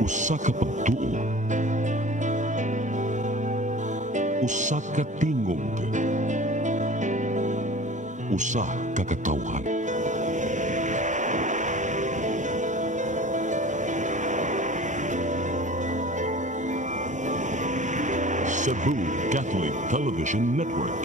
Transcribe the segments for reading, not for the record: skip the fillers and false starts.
Usa ka pagtuo, usa ka tingog, usa ka katawhan. Cebu Catholic Television Network.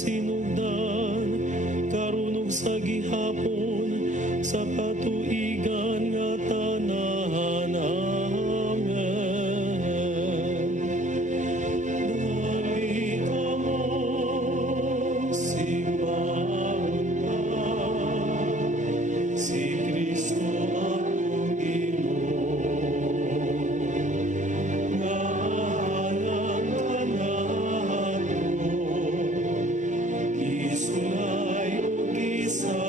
sinugdan, karunog sa gihapon, sa katuigan nga tanan. Amen. Dali kamo, simbahan ka, si Kristo atong Ginoo. Nga alang tanan mo, gisulay o gisakit.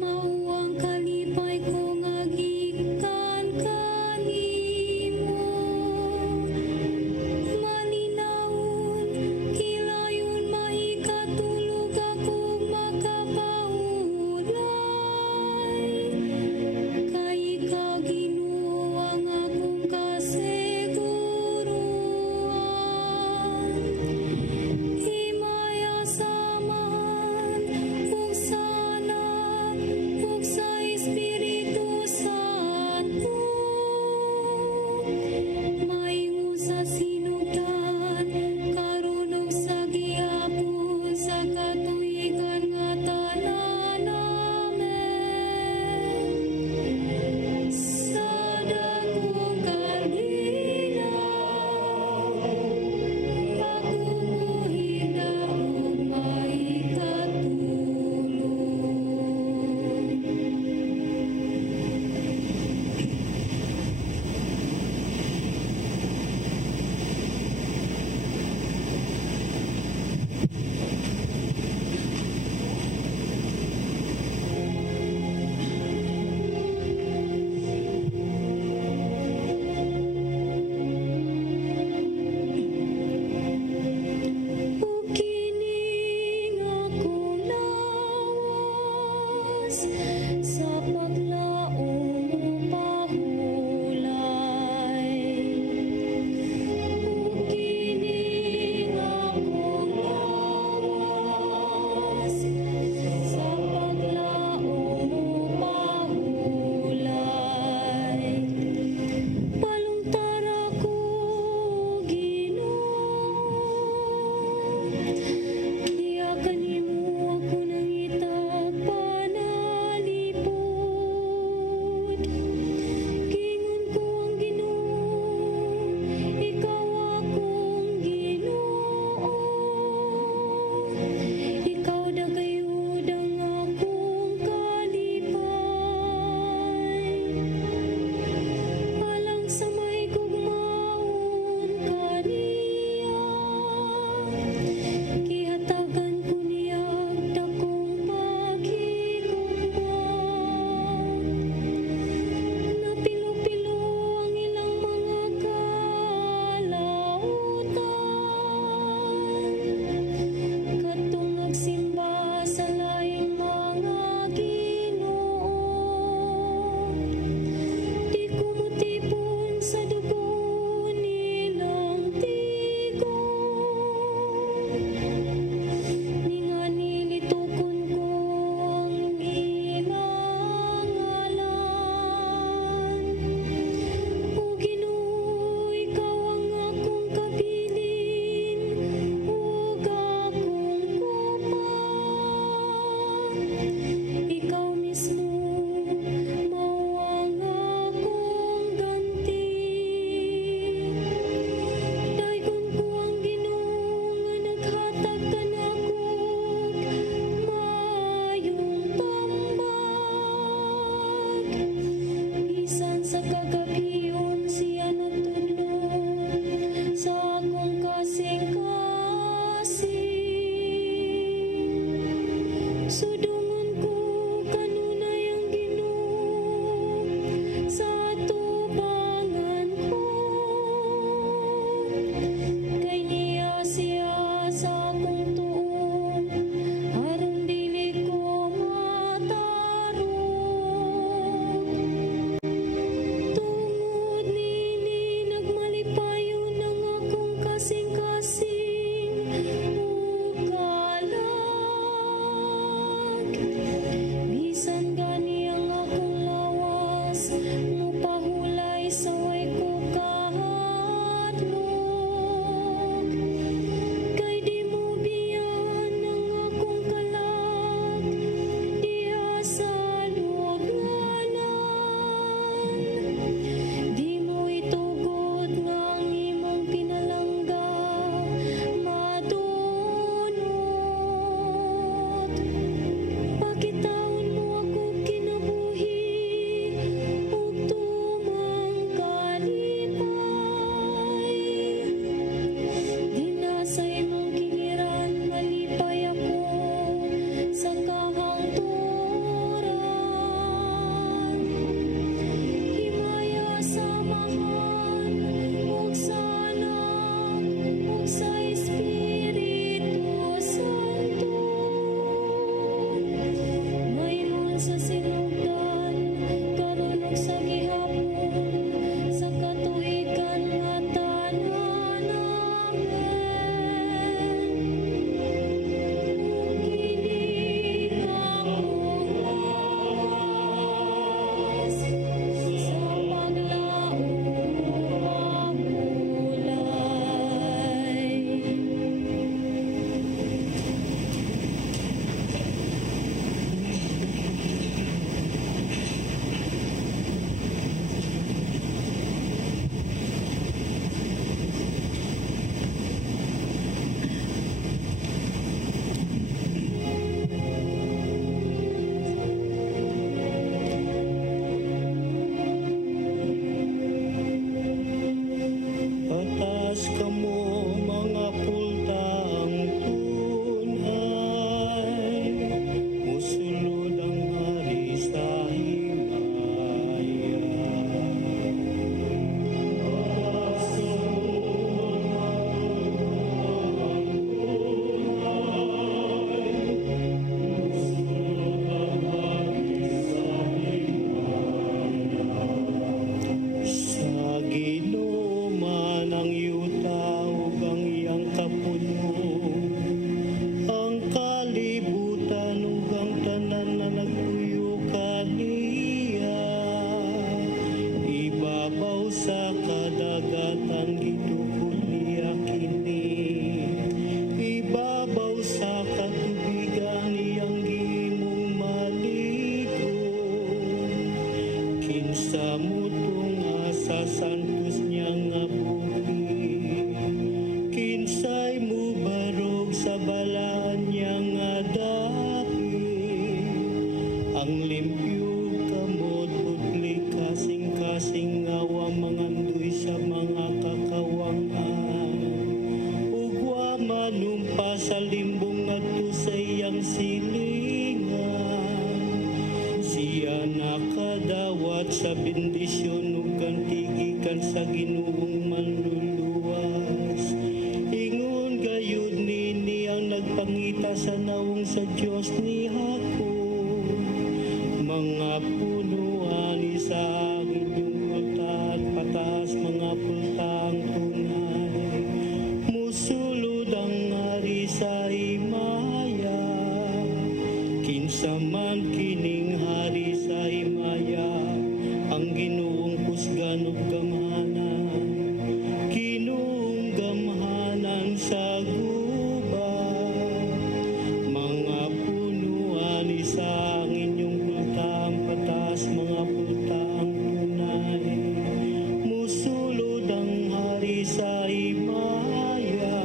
Mauang kalipay ko nga kamutong sa santos niya nga bukid. Kinsay mo barog sa balaan niya nga dapit. Ang limpyog kamot putli kasing-kasing ngawa mangandoy sa mga kakawangan. Ugwa manumpa sa limbong adto sa iyang silingan. Siya nakadawat sa bendisyon ug kantigikan sa Ginoong manluluwas. Ingon gayud nini ang nagpangita sa naong sa Dios ni Jacob. Mga punuan sa inyong mata at pataas mga pultang tunay. Musulod ang hari sa himaya. Kinsa man kining hari sa himaya, ang Ginoong kusgan ug gamhanan. Ginoong gamhanan sa gubat. Mga punuan sa inyong pultang pataas mga pultang tunay. Musulod ang hari sa himaya.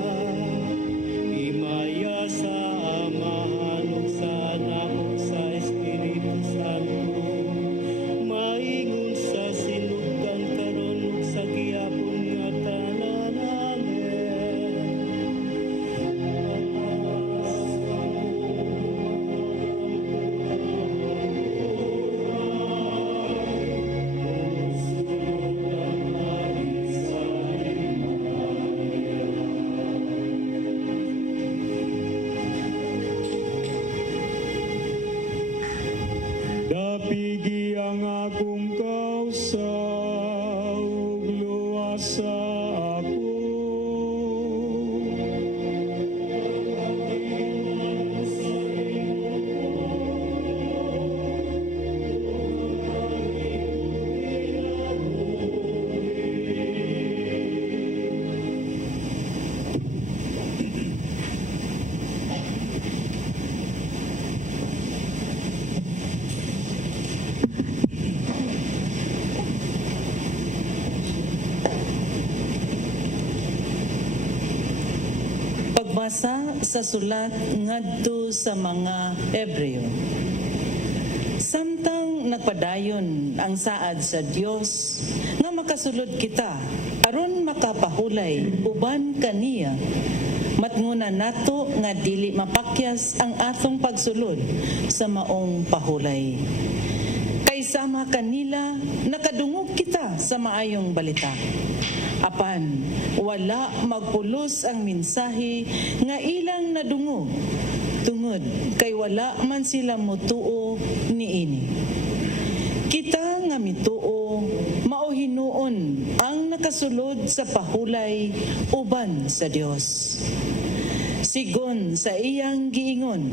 Himaya sa Amahan ug sa Anak ug sa Espiritu Santo. Maingon sa sinugdan karon ug sa gihapon nga tanan. Dapigi ang akong kausa ug luwasa ako. Pagbasa sa sulat ngadto sa mga Hebreo. Samtang nagpadayon ang saad sa Dios nga makasulod kita aron makapahulay uban kaniya, matnguna nato nga dili mapakyas ang atong pagsulod sa maong pahulay. Kay sama kanila nakadungog kita sa maayong balita. Apan wala magpulos ang mensahe nga ilang nadungog tungod kay wala man sila motuo niini. Kita nga mituo mao hinuon ang nakasulod sa pahulay uban sa Dios. Sigon sa iyang giingon,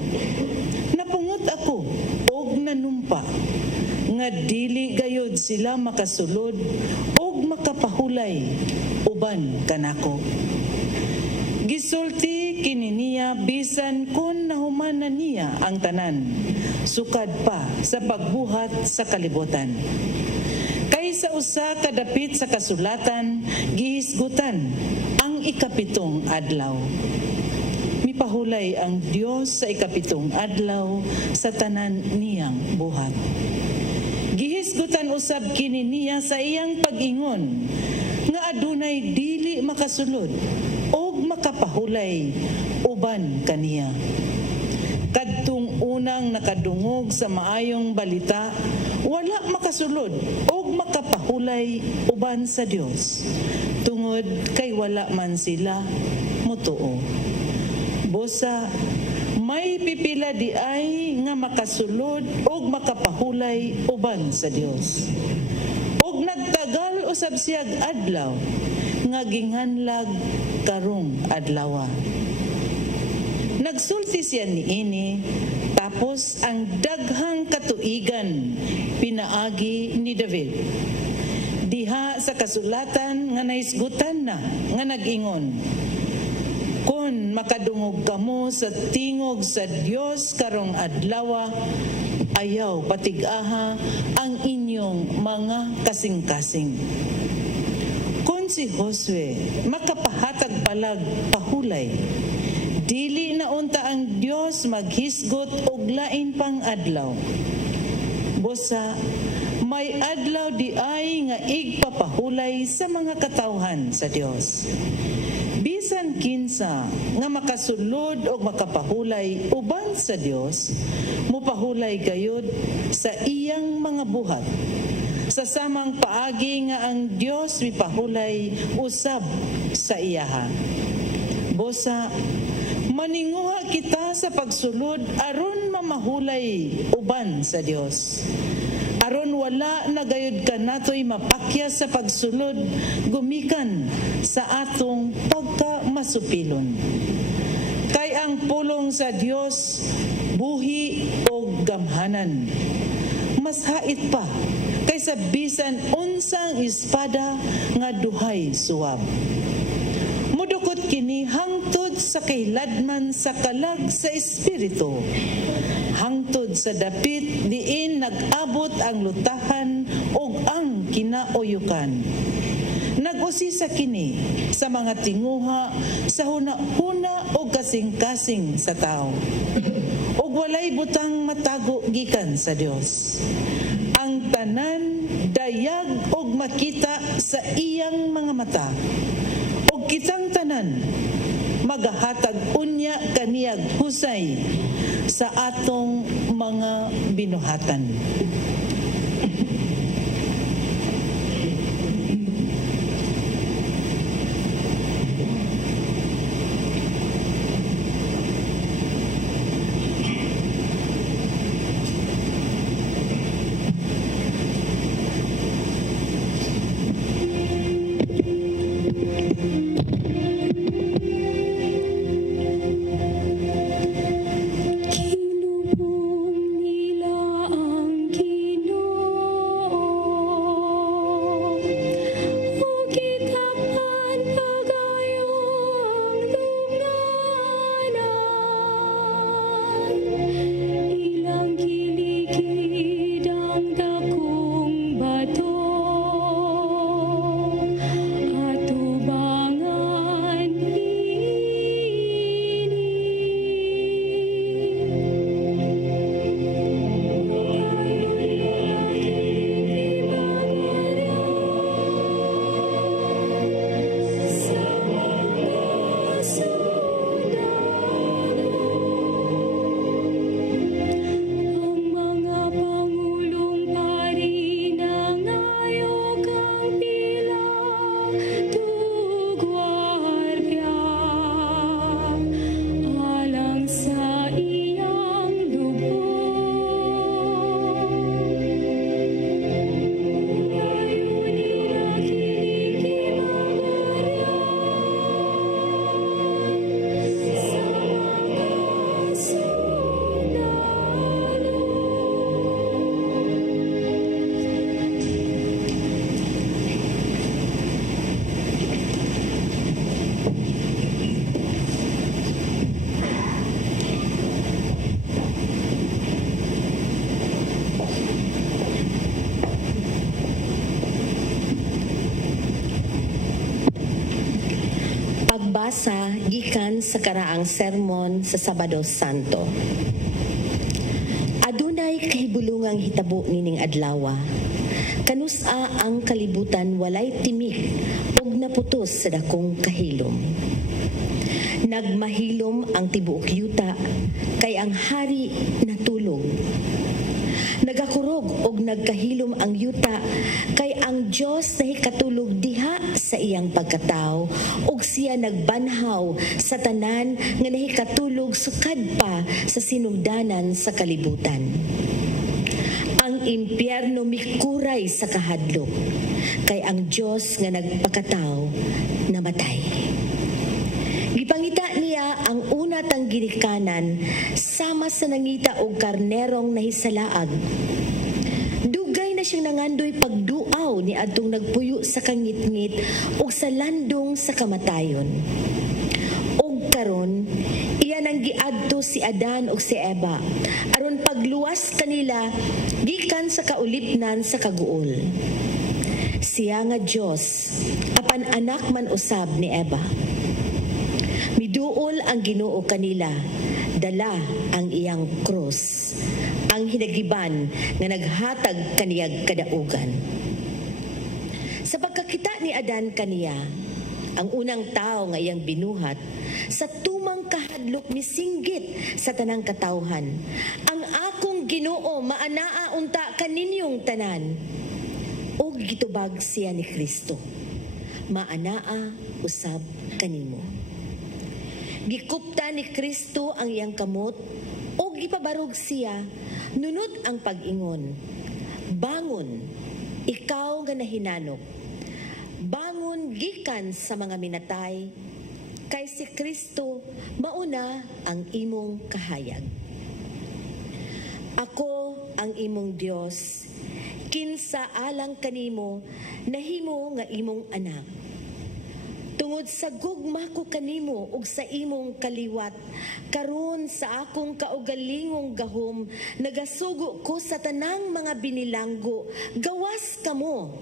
napungot ako og nanumpa nga dili gayud sila makasulod og makapahulay uban kanako. Gisulti kini niya bisan kun nahumanan niya ang tanan, sukad pa sa pagbuhat sa kalibutan. Kay sa usa kadapit sa kasulatan, gihisgutan ang ikapitong adlaw. Mipahulay ang Dios sa ikapitong adlaw sa tanan niyang buhat. Gihisgutan usab kini niya sa iyang pag-ingon nga adunay dili makasulod og makapahulay uban kaniya. Kadtong unang nakadungog sa maayong balita, wala makasulod og makapahulay uban sa Dios tungod kay wala man sila motuo. Busa may pipila di ay nga makasulod og makapahulay uban sa Dios. Og nagtagal usab siyag adlaw nga ginganlag karong adlawa. Nagsulti siya niini tapos ang daghang katuigan pinaagi ni David. Diha sa kasulatan nga naisgutan na nga nag-ingon, Kung makadungog kamo sa tingog sa Dios karong adlaw, ayaw patigaha ang inyong mga kasing-kasing. Kung si Josue makapahatag palag pahulay, dili na unta ang Dios maghisgot og lain pang adlaw. Busa, may adlaw di ay nga igpapahulay sa mga katawhan sa Dios. Bisan kinsa nga makasulod o makapahulay uban sa Dios, mupahulay gayud sa iyang mga buhat. Sa samang paagi nga ang Dios mipahulay usab sa iyaha. Bosa, maninguha kita sa pagsulod aron mamahulay uban sa Dios. Aron wala na gayud ka nato'y mapakya sa pagsulod gumikan sa atong pagkamasupilon. Kay ang pulong sa Dios buhi o gamhanan. Mas hait pa kaysa bisan unsang espada nga duhay suwab. Mudukot kini hangtod sa kailadman sa kalag sa espiritu, hangtod sa dapit diin nag-abot ang lutahan ug ang kinauyukan. Nag-usisa kini sa mga tinguha sa huna-huna o kasing-kasing sa tao, ug walay butang matago gikan sa Dios. Ang tanan dayag og makita sa iyang mga mata, og kitang tanan magahatag unya kaniyag husay sa atong mga binuhatan. Pagbasa gikan sa karaang sermon sa Sabado Santo. Adunay kahibulungang hitabo nining adlaw. Kanusa ang kalibutan walay timik ug naputos sa dakong kahilom. Nagmahilom ang tibuok yuta kay ang hari natulog. Nagakurog og nagkahilom ang yuta kay ang Dios nahikatulog diha sa iyang pagkatao ug siya nagbanhaw sa tanan nga nahikatulog sukad pa sa sinugdanan sa kalibutan. Ang impyerno mikuray sa kahadlok kay ang Dios nga nagpakatao namatay. Gipangita niya ang una tang ginikanan sama sa nangita og karnerong nahisalaag. Dugay na siyang nangandoy pagduaw ni adtong nagpuyo sa kangitngit ug sa landong sa kamatayon. Og si Adan ug si Eva aron pagluwas kanila gikan sa kaulipnan sa kaguol. Siya nga Dios apan anak man usab ni Eva. Miduol ang Ginoo kanila, dala ang iyang krus, ang hinagiban nga naghatag kaniyag kadaugan. Sa pagkakita ni Adan kaniya, ang unang tao nga iyang binuhat, sa tumang kahadlok misinggit sa tanang katawhan, ang akong Ginoo maanaa unta kaninyong tanan. O gitubag siya ni Kristo, maanaa usab kanimo. Gikupta ni Kristo ang iyang kamot o gipabarog siya nunod ang pag-ingon, bangon, ikaw nga nahinanok, bangon gikan sa mga minatay, kay si Kristo mauna ang imong kahayag. Ako ang imong Dios, kinsa alang kanimo nahimo nga imong anak. Tungod sa gugma ko kanimo ug sa imong kaliwat, karon sa akong kaugalingong gahom, nagasugo ko sa tanang mga binilanggo, gawas kamo.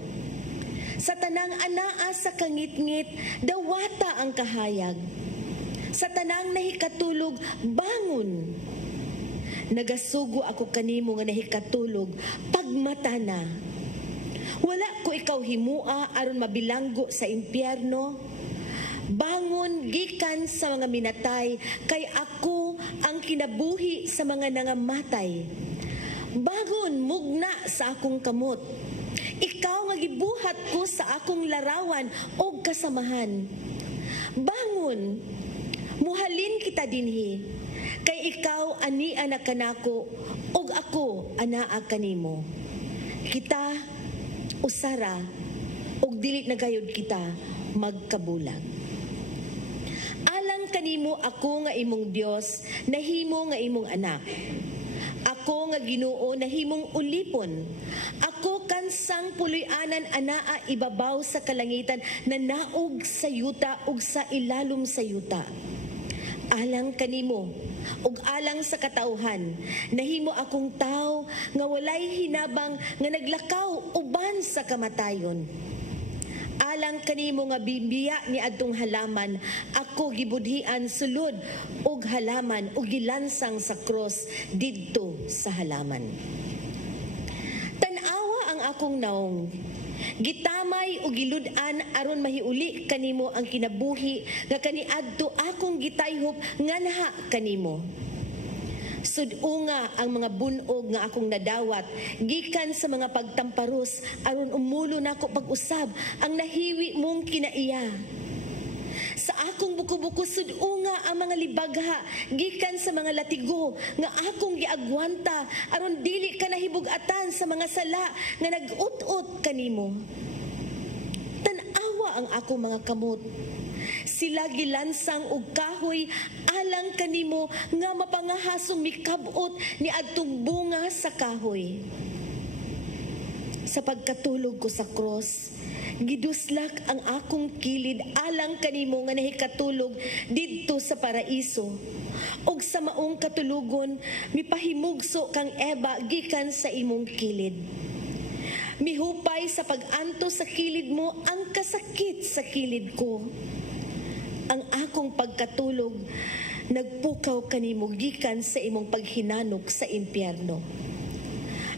Sa tanang anaa sa kangit-ngit, dawata ang kahayag. Sa tanang nahikatulog, bangon. Nagasugo ako kanimo nga nahikatulog, pagmata na. Wala ko ikaw himua aron mabilanggo sa impyerno. Bangon gikan sa mga minatay, kay ako ang kinabuhi sa mga nangamatay. Bangon mugna sa akong kamot. Ikaw nga gibuhat ko sa akong larawan o kasamahan. Bangon, muhalin kita dinhi, kay ikaw ani anak kanako og ako anaa kanimo. Kita usara og dili na gayud kita magkabulag. Alang kanimo ako nga imong Dios, nahimo nga imong anak. Ako nga Ginoo nahimong ulipon. Ako kansang puloy-anan anaa ibabaw sa kalangitan na naog sa yuta ug sa ilalom sa yuta. Alang kanimo ug alang sa katauhan, nahimo akong tao nga walay hinabang nga naglakaw uban sa kamatayon. Alang kanimo nga bibiya ni adtong halaman, ako gibudhian sulod og halaman ug gilansang sa cross didto sa halaman. Tan-awa ang akong naong, gitamay ug gilud-an aron mahiuli kanimo ang kinabuhi nga kaniadto akong gitayhop nganha kanimo. Sud-unga ang mga bunog nga akong nadawat gikan sa mga pagtamparos aron umulo nako pag-usab ang nahiwi mong kinaiya. Sa akong buko-buko sud-unga ang mga libagha gikan sa mga latigo nga akong giagwanta aron dili ka nahibug-atan sa mga sala nga nag-ut-ut kanimo. Tan-awa ang akong mga kamot. Sila gilansang og kahoy alang kanimo nga mapangahasong mikabot ni adtong bunga sa kahoy. Sa pagkatulog ko sa cross, giduslak ang akong kilid alang kanimo nga nahikatulog didto sa paraiso. Og sa maong katulugon, mipahimugso kang Eva gikan sa imong kilid. Mihupay sa pag-anto sa kilid mo ang kasakit sa kilid ko. Ang akong pagkatulog, nagpukaw kanimo gikan sa imong paghinanok sa impyerno.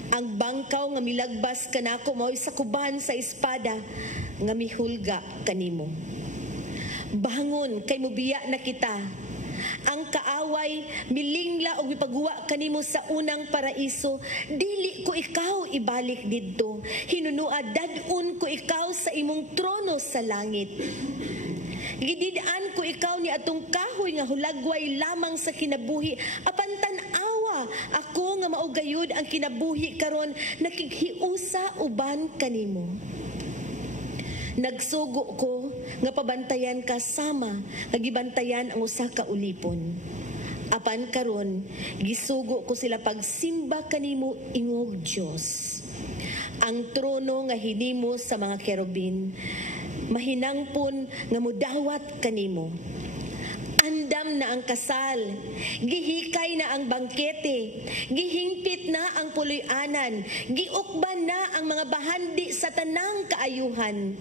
Ang bangkaw nga milagbas kanako mao'y sakuban sa espada nga mihulga kanimo. Bangon kay mubiya na kita. Ang kaaway milingla og mipagwa kanimo sa unang paraiso, dili ko ikaw ibalik didto. Hinunua dadun ko ikaw sa imong trono sa langit. Gididaan ko ikaw ni atong kahoy nga hulagway lamang sa kinabuhi, apan tan-awa ako nga maugayod ang kinabuhi karon nakighiusa uban kanimo. Nagsugo ko nga pabantayan ka sama nga gibantayan ang usa ka ulipon. Apan karon gisugo ko sila pagsimba kanimo ingog Dios. Ang trono nga hinimo sa mga kerubin, mahinangpon nga mudawat kanimo. Andam na ang kasal, gihikay na ang bangkete, gihingpit na ang puloy-anan, giukban na ang mga bahandi sa tanang kaayuhan.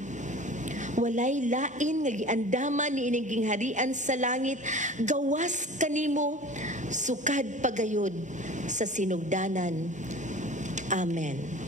Walay lain nga giandaman ni ining gingharian sa langit, gawas kanimo, sukad pagayod sa sinugdanan. Amen.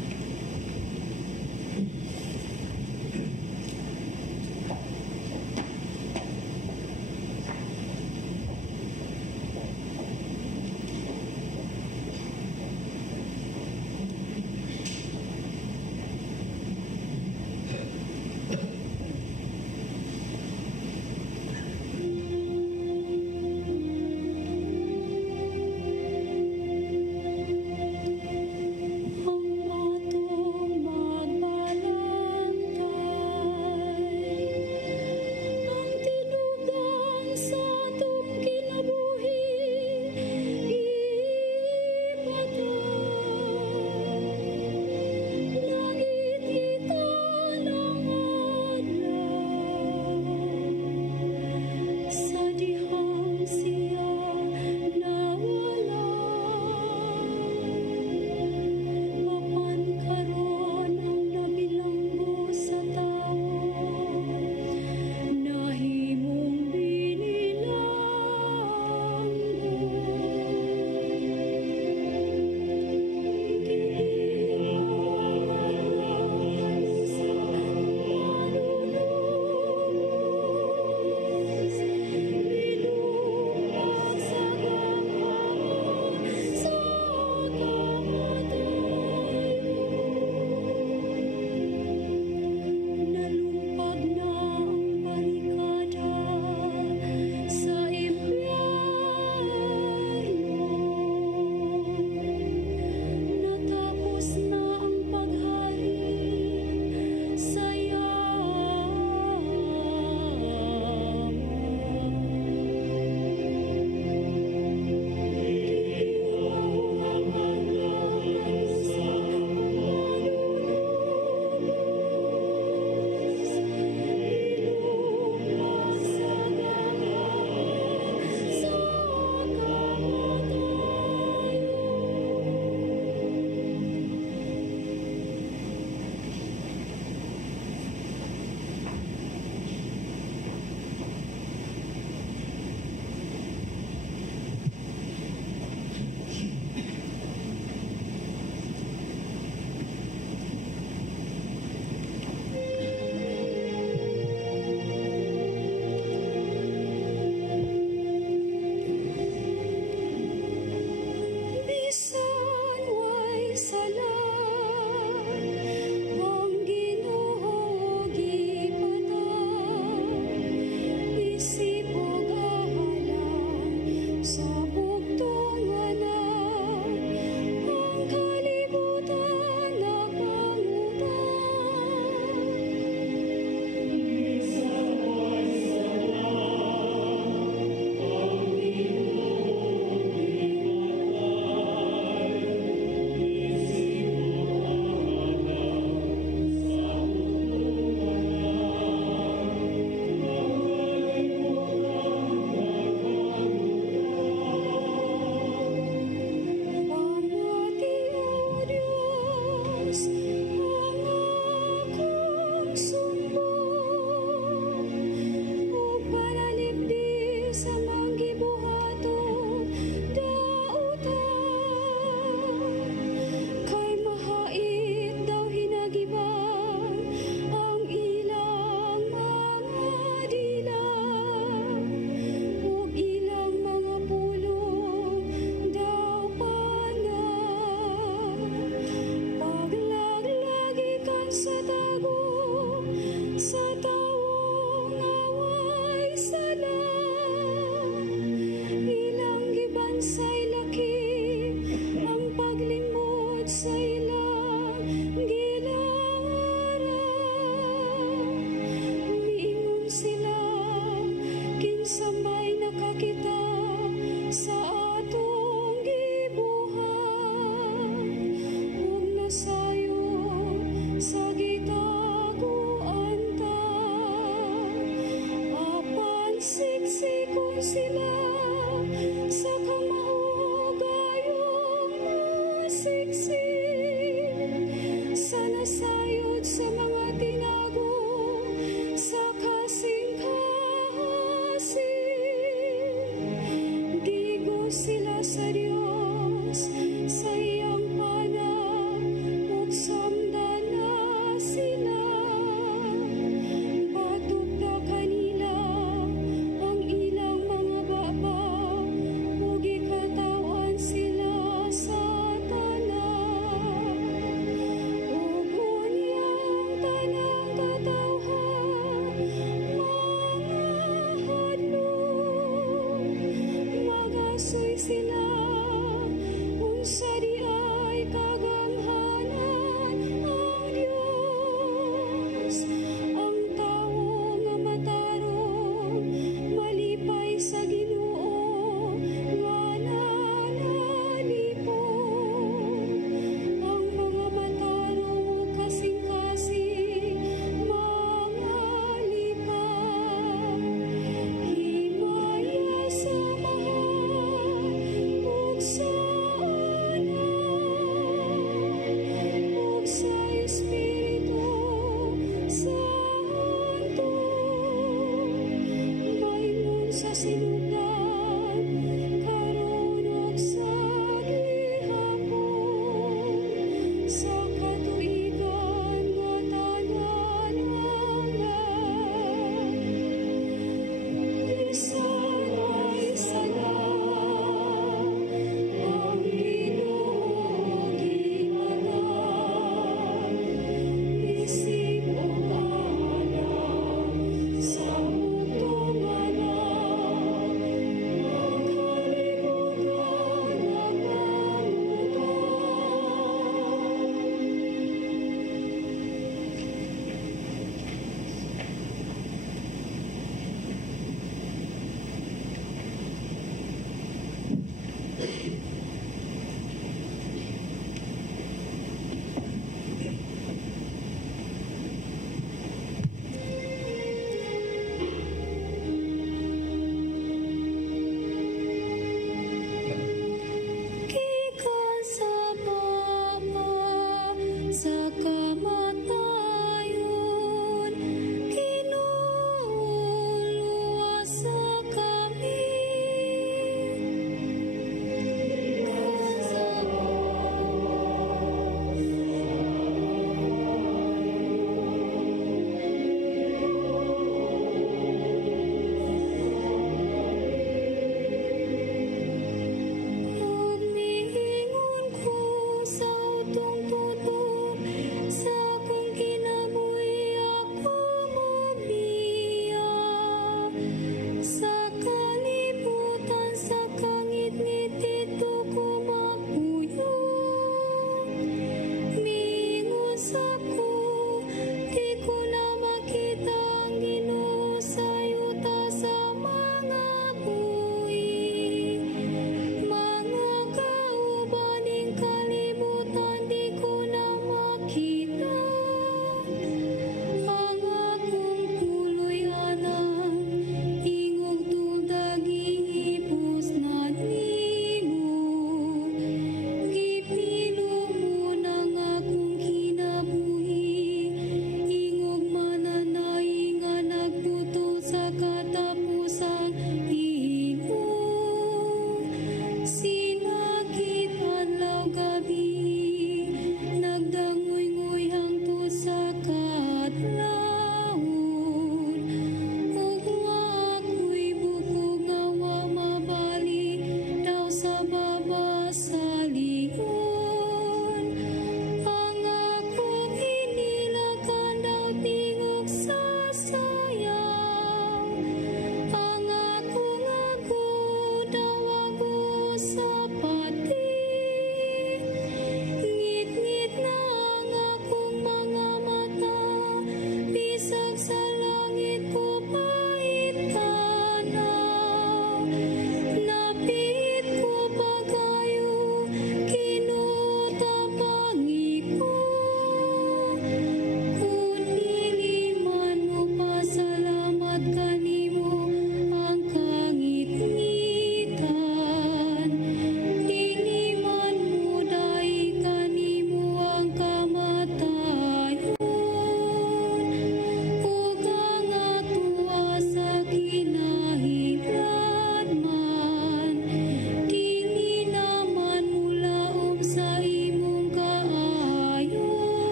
Ang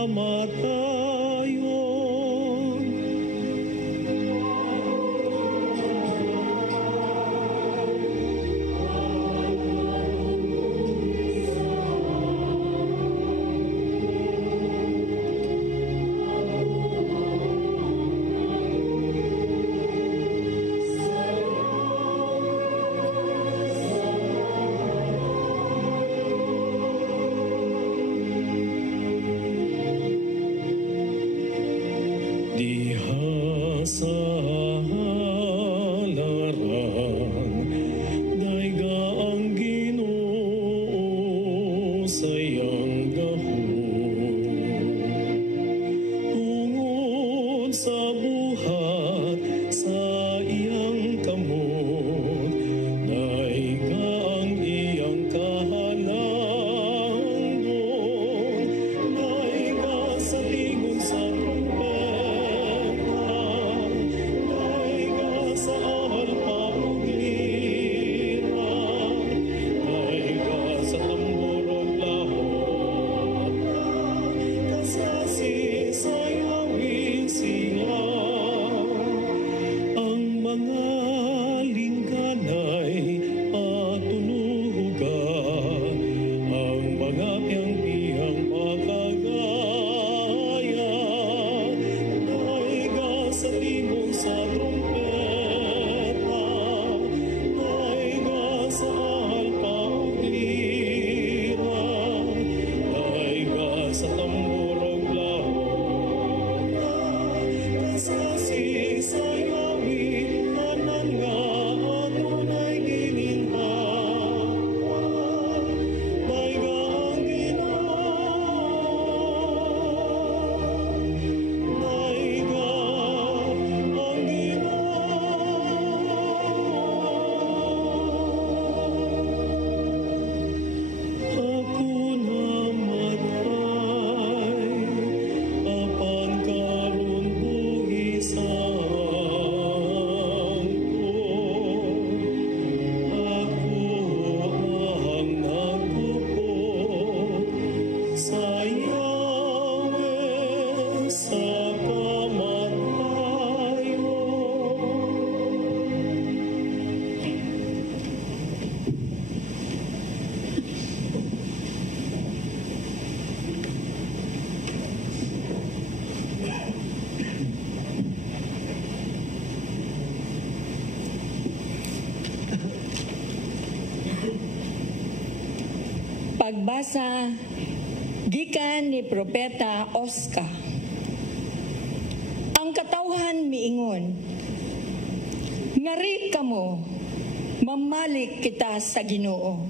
kamatayon. Diha sa halaran, dayga ang Ginoo sa iyang gahom. Tungod sa buhat sa iyang kamot, dayga ang iyang kahalangdon, dayga sa tingon sa Pagbasa gikan ni Propeta Osca. Ang katawhan miingon, ngari kamo, mamalik kita sa Ginoo.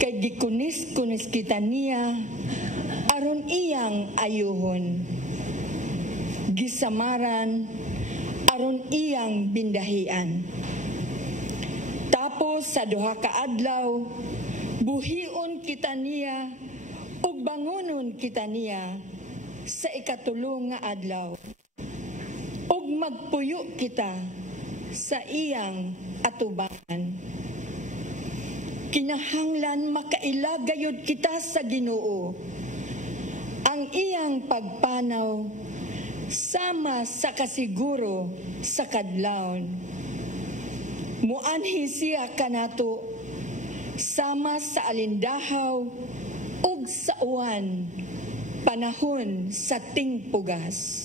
Kay gikunis-kunis kita niya, aron iyang ayuhon. Gisamaran, aron iyang bindahian. Tapos sa duha ka adlaw, buhion kita niya ug bangonon kita niya sa ikatulong nga adlaw. Ug magpuyo kita sa iyang atubangan. Kinahanglan makailagayod kita sa Ginoo. Ang iyang pagpanaw sama sa kasiguro sa kadlawon. Muanhi siya kanato sama sa alindahaw ug sa uwan, panahon sa tingpugas.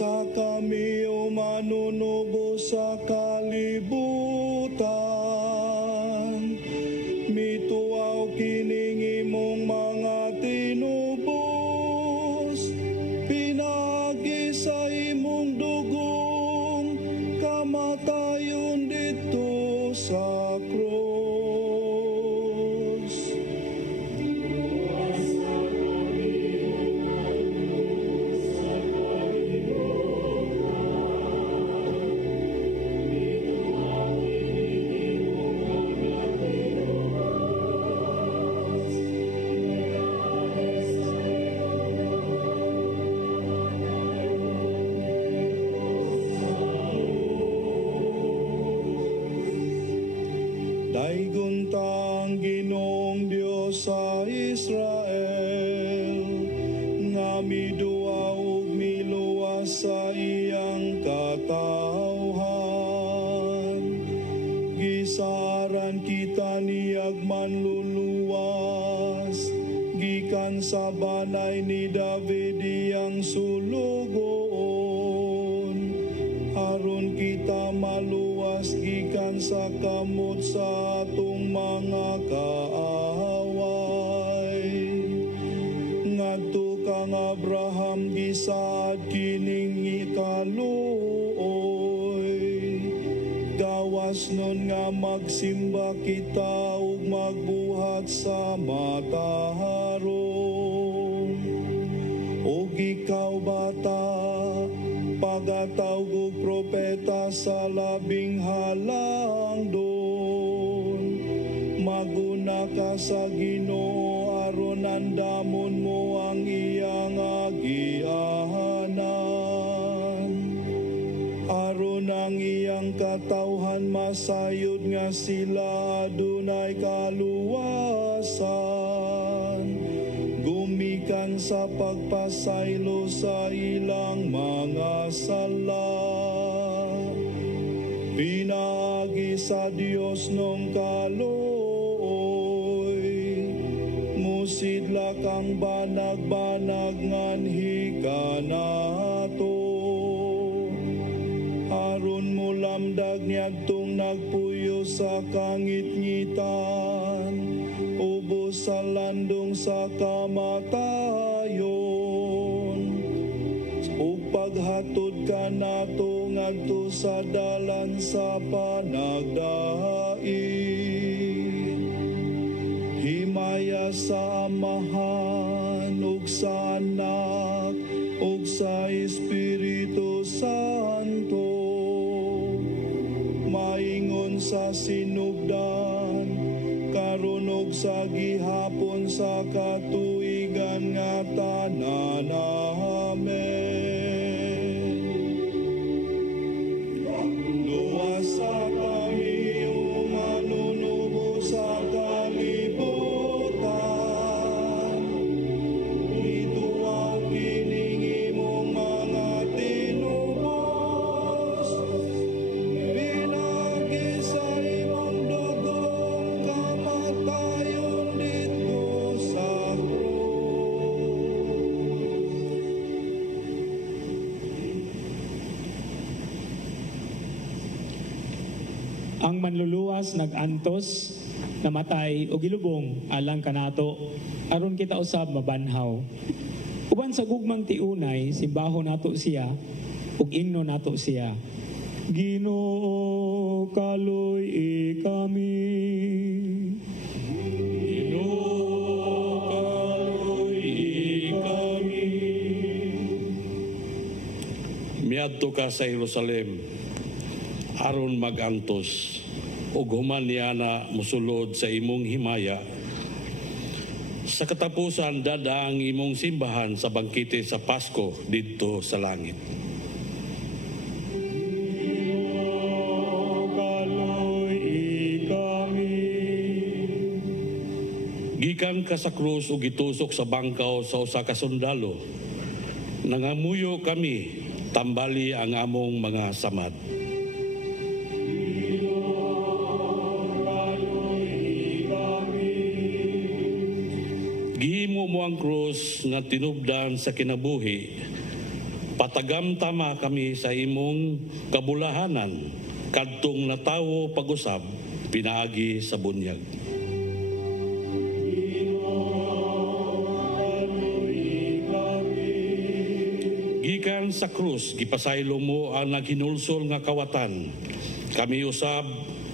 sa kami o manunubo sa kalibutan. Mituaw kining imong mga tinubos, pinagi sa imong dugong, kamatayon dito sa krus. Daiguntang Ginoong Dios sa Israel, nga midua ug miluwas sa iyang katawhan. Gisaran kita niyag manluluwas, gikan sa balay ni David iyang sulugoon. Aron kita maluwas gikan sa kamot sa atong mga kaaway. Ngadto kang Abraham gisaad kining ikaluoy. Gawas nun nga magsimba kita ug magbuhat sa mataharong. Ug ikaw bata, pagatawg og propeta sa labing halangdon. Maguna ka sa Ginoo aron andamon mo ang iyang agianan. Aron ang iyang katawhan masayod nga sila adunay kaluwasan. Gumikan sa pagpasaylo sa ilang mga sala. Pinagi sa Dios nung kaloy, musidla kang banag-banag nganhi ka nato. Aron mo lamdag niyadtong nagpuyo sa kangit-ngitan, ubos sa landong sa kamatayon. Ug paghatod ka nato ngadto sa dalan sa panagdaig. Himaya sa Amahan ug sa Anak ug sa Espiritu Santo, maingon sa sinugdan, karon ug sa gihapon sa katuigan nga tanan. Amen. Luwas sa kami o manunubo sa kalibutan, ituaw kining imong mga tinubos, pinagi sa imong dugong, kamatayon dito sa krus. Ang manluluwas nag-antos, namatay o gilubong alang kanato, aron kita usab mabanhaw. Uban sa gugmang tiunay, simbaho nato siya, ug ingno nato siya. Ginoo kaloy kami. Ginoo kaloy kami. Miadto ka sa Jerusalem, aron magantos, ug human niya na musulod sa imong himaya. Sa katapusan, dada ang imong simbahan sa bangkite sa Pasko dito sa langit. Gikan ka sa krus ug gitusok sa bangkaw sa usa ka sundalo. Nangamuyo kami, tambali ang among mga samad. Gihimo mo ang krus nga tinubdan sa kinabuhi, Patagamtama kami sa imong kabulahanan, kadtong natawo pag-usab, pinaagi sa bunyag. Gikan sa krus, gipasaylo mo ang naghinulsol nga kawatan. Kami usab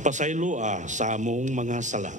pasaylua sa among mga sala.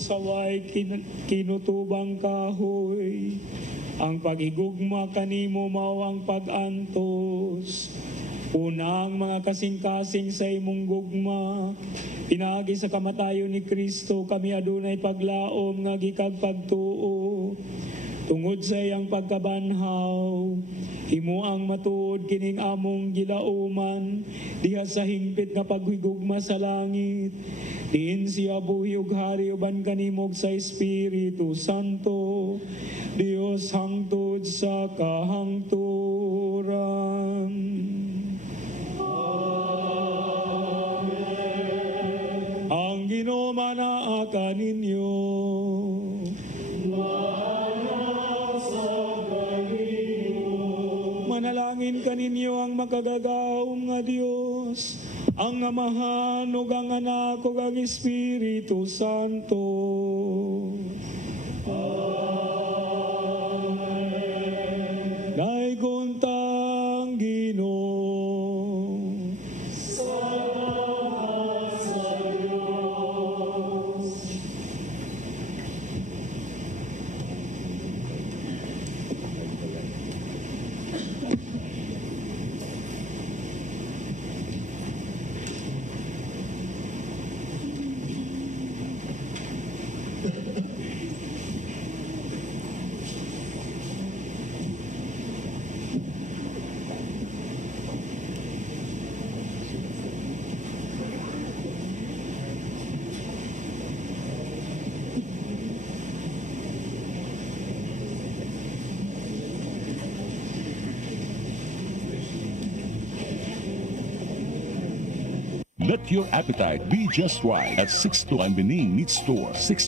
Saway kinutubang kahoy, ang pagigugma kanimo mao ang pag-antos. Unang mga kasing-kasing sa imong gugma, pinagi sa kamatayon ni Kristo, kami adunay paglaom nga gikag pagtuo. Tungod sa iyang pagkabanhaw, himo ang matuod kining among gilauman, diha sa hingpit nga paghigugma sa langit. Diin siya buhi ug hari uban kanimog sa Espiritu Santo, Dios hangtod sa kahangturan. Amen. Ang Ginoo manaa ninyo. Manalangin kaninyo ang makagagaom nga Dios, ang Amahan ug ang Anak ug ang Espiritu Santo. Amen. Dayon tang Ginoo. Salamat sa Dios. Let your appetite be just right at 62 Bening Meat Store, 6